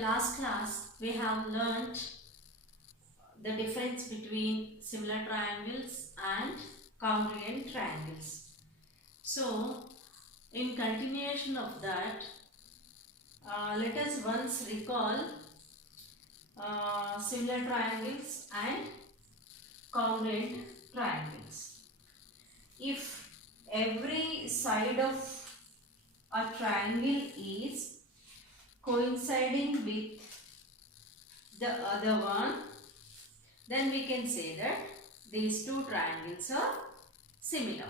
last class we have learnt the difference between similar triangles and congruent triangles. So in continuation of that, let us once recall similar triangles and congruent triangles. If every side of a triangle is coinciding with the other one, then we can say that these two triangles are similar.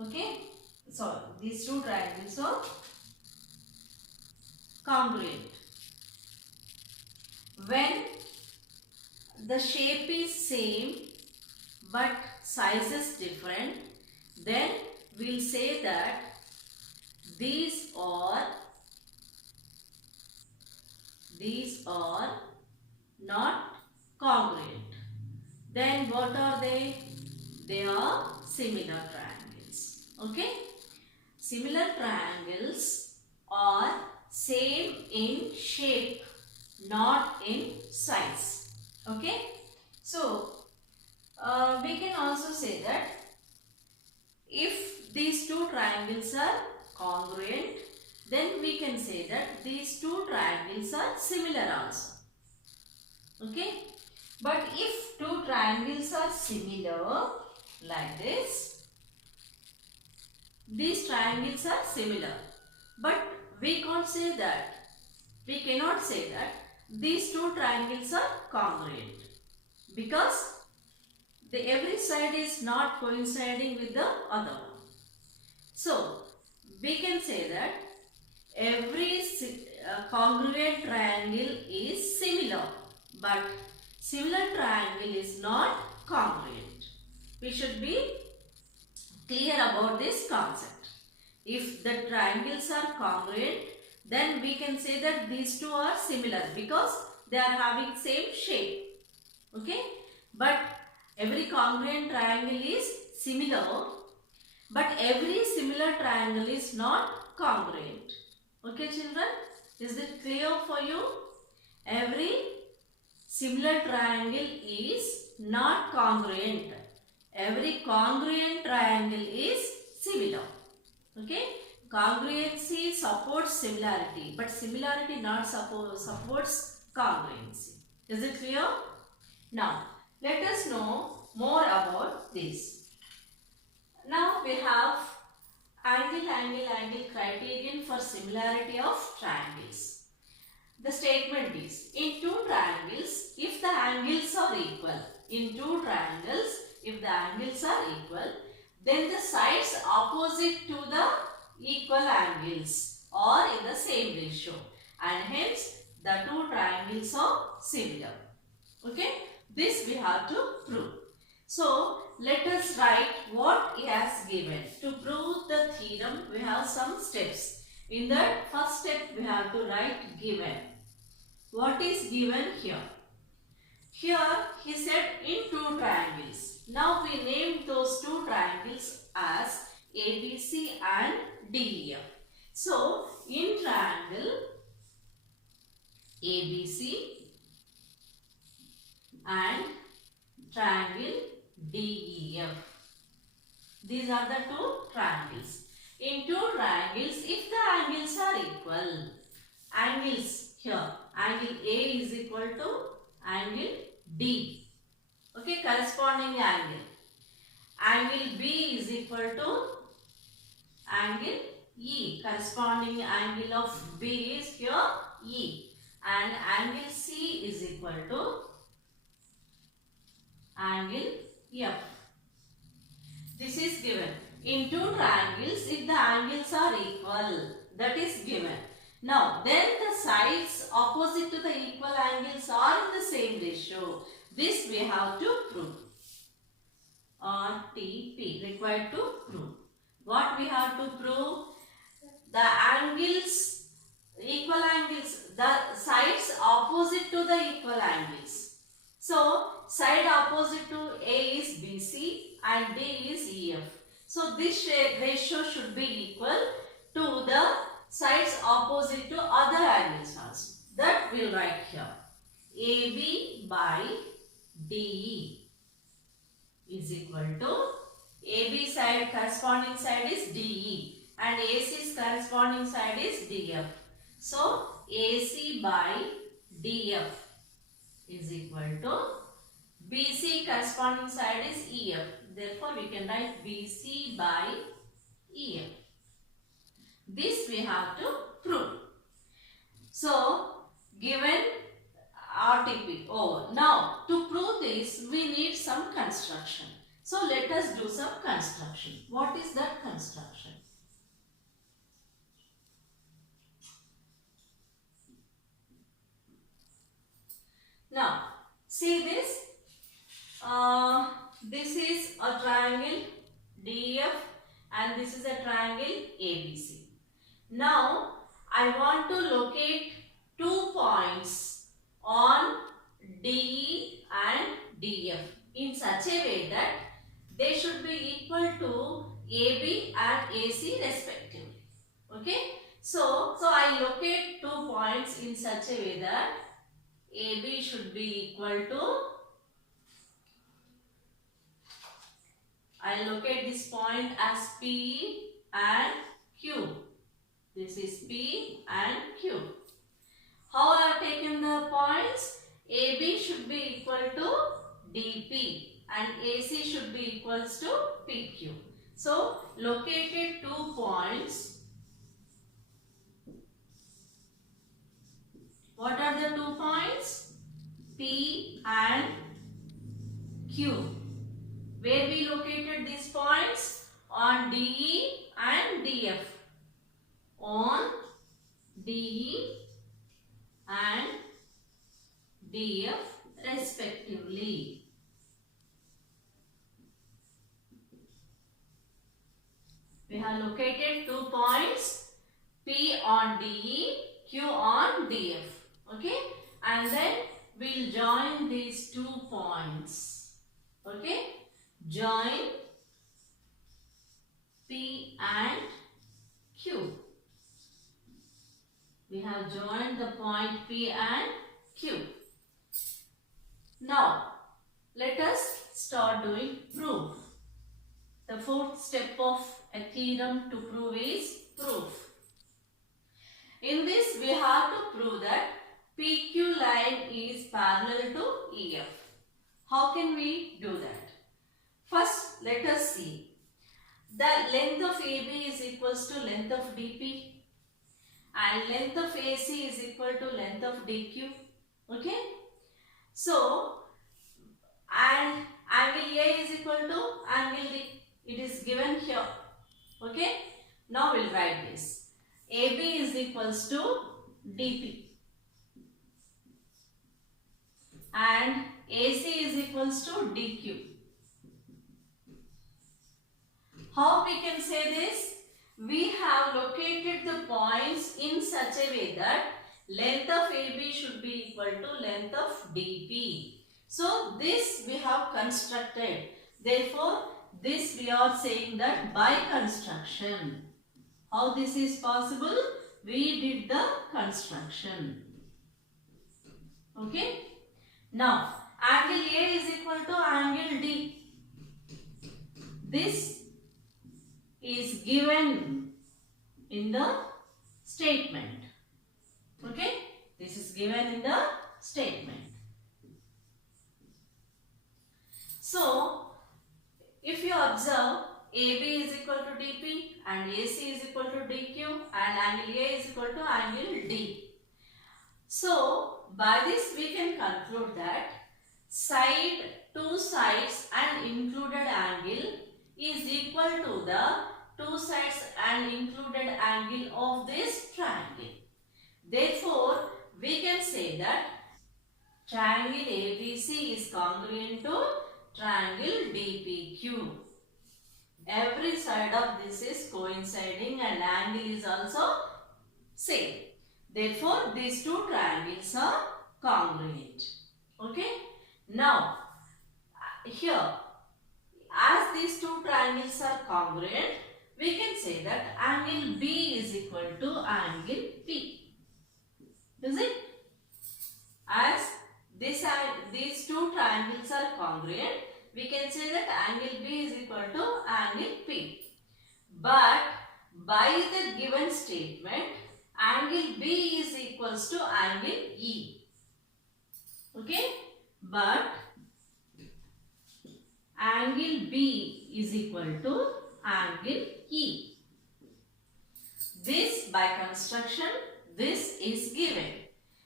Okay, so these two triangles are congruent. When the shape is same but size is different, then we'll say that these are not congruent. Then what are they? They are similar triangles. Okay, similar triangles are same in shape, not in size. Okay, so we can also say that if these two triangles are congruent, then we can say that these two triangles are similar also. Okay, but if two triangles are similar like this, these triangles are similar, but we cannot say that these two triangles are congruent, because every side is not coinciding with the other one. So we can say that every congruent triangle is similar, but similar triangle is not congruent. We should be clear about this concept. If the triangles are congruent, then we can say that these two are similar because they are having same shape. Okay, but every congruent triangle is similar, but every similar triangle is not congruent. Okay children, is it clear for you? Every similar triangle is not congruent. Every congruent triangle is similar. Okay, congruency supports similarity, but similarity not supports congruency. Is it clear? Now let us know more about this. Now we have angle criterion for similarity of triangles. The statement is, in two triangles, if the angles are equal, then the sides opposite to the equal angles are in the same ratio, and hence the two triangles are similar. Okay, this we have to prove. So let us write what he has given. To prove the theorem, we have some steps. In that first step, we have to write given. What is given here? Here he said in two triangles. Now we name those two triangles as ABC and DEF. So in triangle ABC and triangle DEF, these are the two triangles. In two triangles, if the angles are equal, angles here, angle A is equal to angle D. Okay, corresponding angle. Angle B is equal to angle E. Corresponding angle of B is here E. And angle C is equal to angle F. This is given. In two triangles, if the angles are equal, that is given. Now, then the sides opposite to the equal angles are in the same ratio. This we have to prove. RTP, required to prove. What we have to prove? The angles, equal angles, the sides opposite to the equal angles. So, side opposite to A is BC and D is EF. So, this ratio should be equal to the sides opposite to other angles also. That we'll write here. AB by DE is equal to AB side corresponding side is DE and AC's corresponding side is DF. So AC by DF is equal to BC corresponding side is EF. Therefore we can write BC by EF. This we have to prove. So given RTP over. Now to prove this we need some construction. So let us do some construction. What is that construction? Now see this. This is a triangle DF and this is a triangle ABC. Now I want to locate 2 points on DE and DF in such a way that they should be equal to AB and AC respectively. Okay. So I locate 2 points in such a way that AB should be equal to, I locate this point as P and Q. This is P and Q. How I have taken the points? AB should be equal to DP and AC should be equals to PQ. So located 2 points. What are the 2 points? P and Q. Where we located these points? On DE and DF. On DE and DF respectively. We have located 2 points, P on DE, Q on DF. Okay, and then we'll join these 2 points. Okay, join P and Q. We have joined the point P and Q. Now let us start doing proof. The 4th step of a theorem to prove is proof. In this we have to prove that PQ line is parallel to EF. How can we do that? First let us see. The length of AB is equals to length of DP and length of AC is equal to length of DQ. Okay. So and angle A is equal to angle D. It is given here. Okay. Now we'll write this. AB is equals to DP and AC is equals to DQ. How we can say this? We have located the points in such a way that length of AB should be equal to length of DP. So this we have constructed. Therefore, this we are saying that by construction. How this is possible? We did the construction. Okay. Now, angle A is equal to angle D. This is given in the statement. Okay. This is given in the statement. So, if you observe, AB is equal to DP and AC is equal to DQ and angle A is equal to angle D. So, by this we can conclude that two sides and included angle is equal to the 2 sides and included angle of this triangle. Therefore, we can say that triangle ABC is congruent to triangle DPQ. Every side of this is coinciding and angle is also same. Therefore, these 2 triangles are congruent. Okay. Now, here, as these 2 triangles are congruent, we can say that angle B is equal to angle P. Is it? angles are congruent, we can say that angle B is equal to angle P. But by the given statement, angle B is equals to angle E. Okay? But angle B is equal to angle E. This by construction, this is given.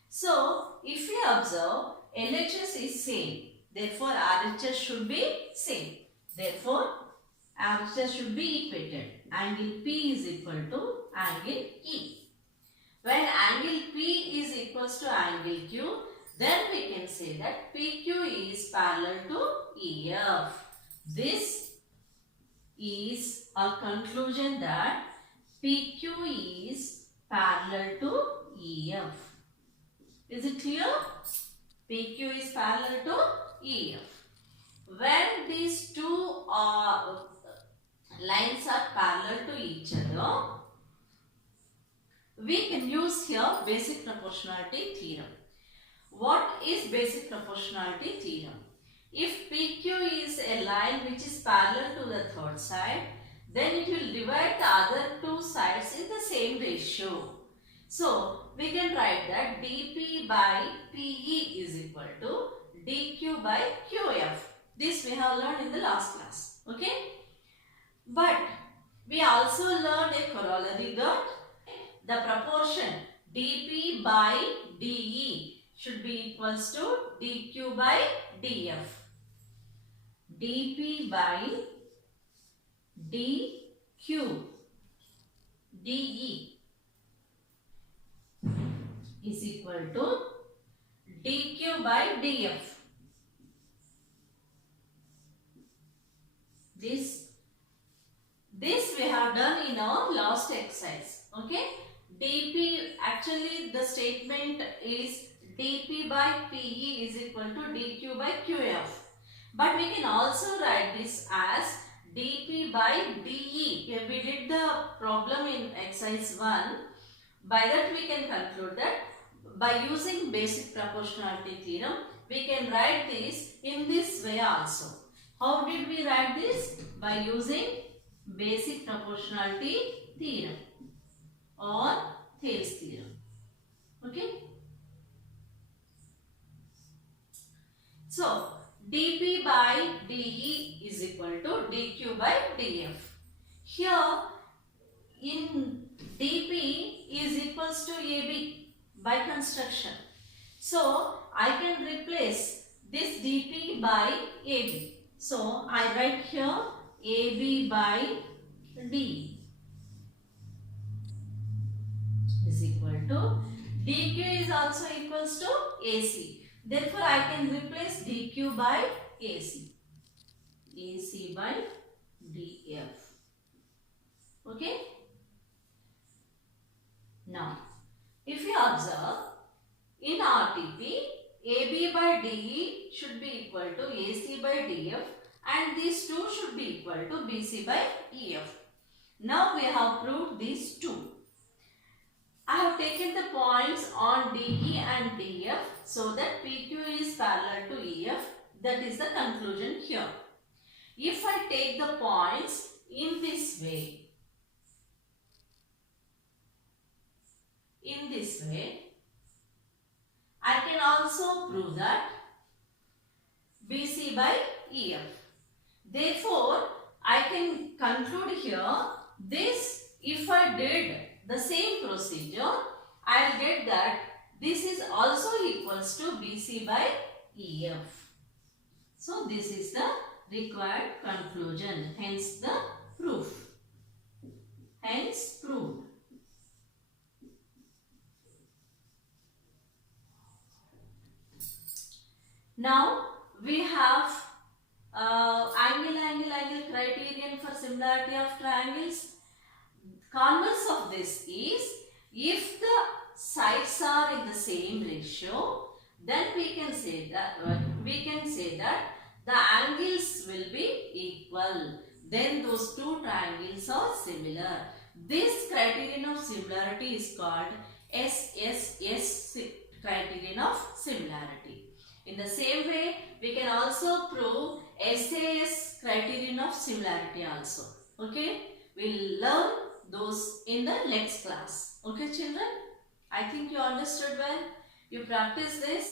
So, if we observe, LHS is same. Therefore, RHS should be same. Therefore, RHS should be equated. Angle P is equal to angle E. When angle P is equals to angle Q, then we can say that PQ is parallel to EF. This is a conclusion that PQ is parallel to EF. Is it clear? PQ is parallel to EF. When these two lines are parallel to each other, we can use here basic proportionality theorem. What is basic proportionality theorem? If PQ is a line which is parallel to the third side, then it will divide the other two sides in the same ratio. So, we can write that dP by PE is equal to dQ by QF. This we have learned in the last class. Okay? But we also learned a corollary that the proportion dP by dE should be equals to dQ by dF. dP by dQ dE is equal to dQ by dF. This we have done in our last exercise. Okay? dP, actually the statement is dP by PE is equal to dQ by QF. But we can also write this as dP by dE. We did the problem in exercise 1. By that we can conclude that by using basic proportionality theorem, we can write this in this way also. How did we write this? By using basic proportionality theorem or Thales theorem. Okay? So, dP by dE is equal to dQ by dF. Here, in dP is equals to AB by construction. So, I can replace this dP by AB. So, I write here AB by D is equal to dQ is also equals to AC. Therefore, I can replace dQ by AC. AC by DF. Okay? Now, if you observe, in RTP, AB by DE should be equal to AC by DF and these two should be equal to BC by EF. Now, we have proved these two. I have taken the points on DE and DF so that PQ is parallel to EF. That is the conclusion here. If I take the points in this way, I can also prove that BC by EF. Therefore, I can conclude here this, if I did the same procedure, I will get that this is also equals to BC by EF. So, this is the required conclusion, hence the proof. Hence proved. Now, we have angle criterion for similarity of triangles. Converse of this is, if the sides are in the same ratio, then we can say that the angles will be equal. Then those two triangles are similar. This criterion of similarity is called SSS criterion of similarity. In the same way, we can also prove SAS criterion of similarity also. Okay, we'll learn those in the next class. Okay children, I think you understood well. You practice this.